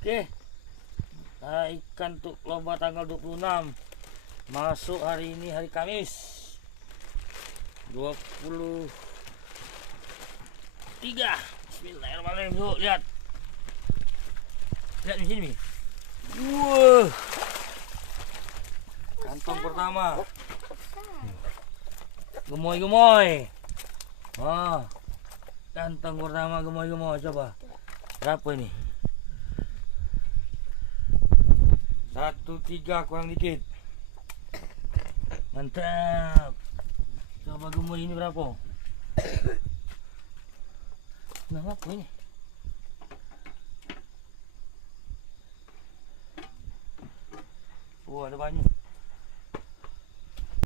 Oke. Ikan untuk lomba tanggal 26. Masuk hari ini hari Kamis. 23. Bismillahirrahmanirrahim. Tuh, lihat. Lihat di sini. Wah. Kantong pertama. Gemoy-gemoy. Kantong pertama gemoy-gemoy. Coba. Berapa ini? 1,3 kurang dikit. Mantap. Coba gemoy ini berapa? Nah, apa ini? Ada banyak.